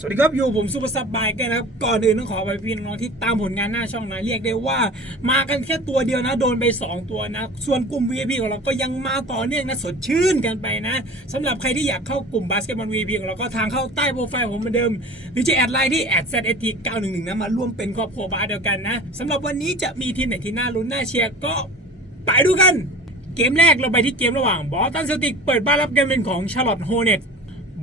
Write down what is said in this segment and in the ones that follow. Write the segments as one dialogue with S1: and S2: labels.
S1: สวัสดีครับ อยู่ผมซูเปอร์ซับบายกันนะครับ ก่อนอื่นต้องขอไปพี่น้องที่ตามผลงานหน้าช่องนะ เรียกได้ว่ามากันแค่ตัวเดียวนะ โดนไป 2 ตัวนะ ส่วนกลุ่ม VIP ของเราก็ยังมาต่อเนื่องนะ สดชื่นกันไปนะสำหรับใครที่อยากเข้ากลุ่มบาสเกตบอล VIP ของเราก็ทางเข้าใต้โปรไฟล์ผมเหมือนเดิม หรือจะแอดไลน์ที่แอด z s t 9 1 1นะมาร่วมเป็นครอบครัวบาสเดียวกันนะสำหรับวันนี้จะมีทีมไหนที่น่าลุ้นน่าเชียร์ก็ไปดูกัน เกมแรกเราไปที่เกมระหว่างบอสตันเซลติกเปิดบ้านรับเกมเป็นของชาร์ลอตโฮเนต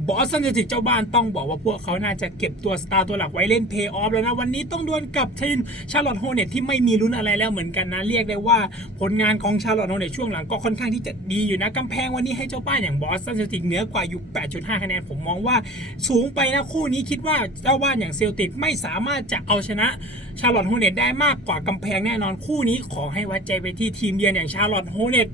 S1: บอสตันเซติกเจ้าบ้านต้องบอกว่าพวกเขาน่าจะเก็บตัวสตาร์ตัวหลักไว้เล่นเพย์ออฟแล้วนะ วันนี้ต้องดวลกับทีมชาร์ลอตโฮเนตที่ไม่มีลุ้นอะไรแล้วเหมือนกันนะ เรียกได้ว่าผลงานของชาร์ลอตโฮเนตช่วงหลังก็ค่อนข้างที่จะดีอยู่นะกำแพงวันนี้ให้เจ้าบ้านอย่างบอสตันเซติกเหนือกว่าอยู่ 8.5 คะแนน ผมมองว่าสูงไปนะคู่นี้คิดว่าเจ้าบ้านอย่างเซลติกไม่สามารถจะเอาชนะชาร์ลอตโฮเนตได้มากกว่ากำแพงแน่นอนคู่นี้ขอให้วัดใจไปที่ทีมเยือนอย่างชาร์ลอตโฮเนต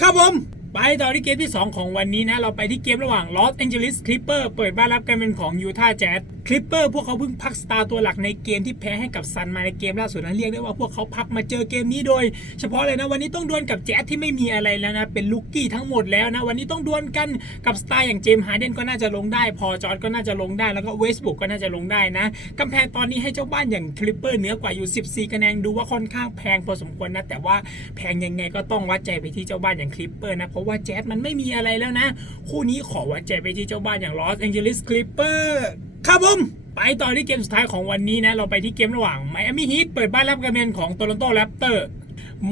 S1: ครับผม ไปต่อที่เกมที่ 2 ของวันนี้นะ เราไปที่เกมระหว่าง Los Angeles Clipper เปิดบ้านรับกันเป็นของ Utah Jazz Clipper พวกเขาเพิ่งพักสตาร์ตัวหลักในเกมที่แพ้ให้กับซันมาในเกมล่าสุดนะเรียกได้ว่าพวกเขาพักมาเจอเกมนี้โดย เฉพาะเลยนะวันนี้ต้องดวลกับแจ๊สที่ไม่มีอะไรแล้วนะเป็นลูกกี้ทั้งหมดแล้วนะวันนี้ต้องดวลกันกับสไตล์อย่างเจมส์ฮาร์เดนก็น่าจะลงได้ พอจอร์ดก็น่าจะลงได้แล้วก็เวสบุกก็น่าจะลงได้นะกำแพงตอนนี้ให้เจ้าบ้านอย่างคลิปเปอร์เหนือกว่าอยู่ 14คะแนนดูว่าค่อนข้างแพงพอสมควรนะแต่ว่าแพงยังไงก็ต้องวัดใจไปที่เจ้าบ้านอย่างคลิปเปอร์นะเพราะว่าแจ๊สมันไม่มีอะไรแล้วนะ คู่นี้ขอว่าแจไปที่เจ้าบ้านอย่างลอสแองเจลิสคลิปเปอร์ครับผมไปต่อที่เกมสุดท้ายของวันนี้นะ เราไปที่เกมระหว่างไมอามี่ฮีทเปิดบ้านรับการเมือนของโตลอนโตแรปเตอร์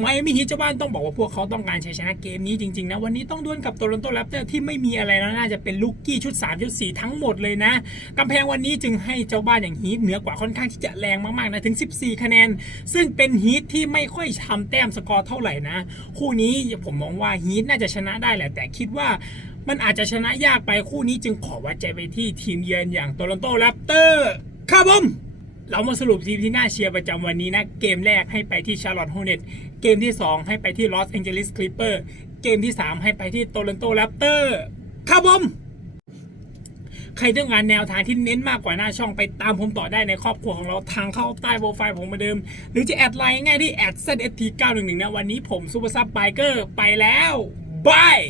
S1: ไมอามี่ฮีทเจ้าบ้านต้องบอกว่าพวกเขาต้องการชัยชนะเกมนี้จริงๆนะ วันนี้ต้องดวลกับโตลอนโตแรปเตอร์ที่ไม่มีอะไรแล้วน่าจะเป็นลูกกี้ชุด 3 ชุด 4 ทั้งหมดเลยนะกำแพงวันนี้จึงให้เจ้าบ้านอย่างฮีทเหนือกว่าค่อนข้างที่จะแรงมากๆนะถึง 14 คะแนน ซึ่งเป็นฮีทที่ไม่ค่อยทำแต้มสกอร์เท่าไหร่นะ คู่นี้ผมมองว่าฮีทน่าจะชนะได้แหละ แต่คิดว่ามันอาจจะชนะยากไปคู่นี้จึงขอวัดใจไปที่ทีมเยือนอย่างโตลอนโตแรปเตอร์ครับผม เรามาสรุปทีมที่น่าเชียร์ประจำวันนี้นะ เกมแรกให้ไปที่ชาร์ลอตโฮเนตเกมที่ 2 ให้ไปที่ลอสแองเจลิสคลิปเปอร์เกมที่ 3 ให้ไปที่โตลอนโตแรปเตอร์ครับผมใครต้องการแนวทางที่เน้นมากกว่าหน้าช่องไปตามผมต่อได้ในครอบครัวของเราทางเข้าใต้โปรไฟล์ผมเหมือนเดิม หรือจะแอดไลน์ง่ายที่แอด @zst911 นะวันนี้ผมซูเปอร์ซับไบเกอร์ไปแล้วบาย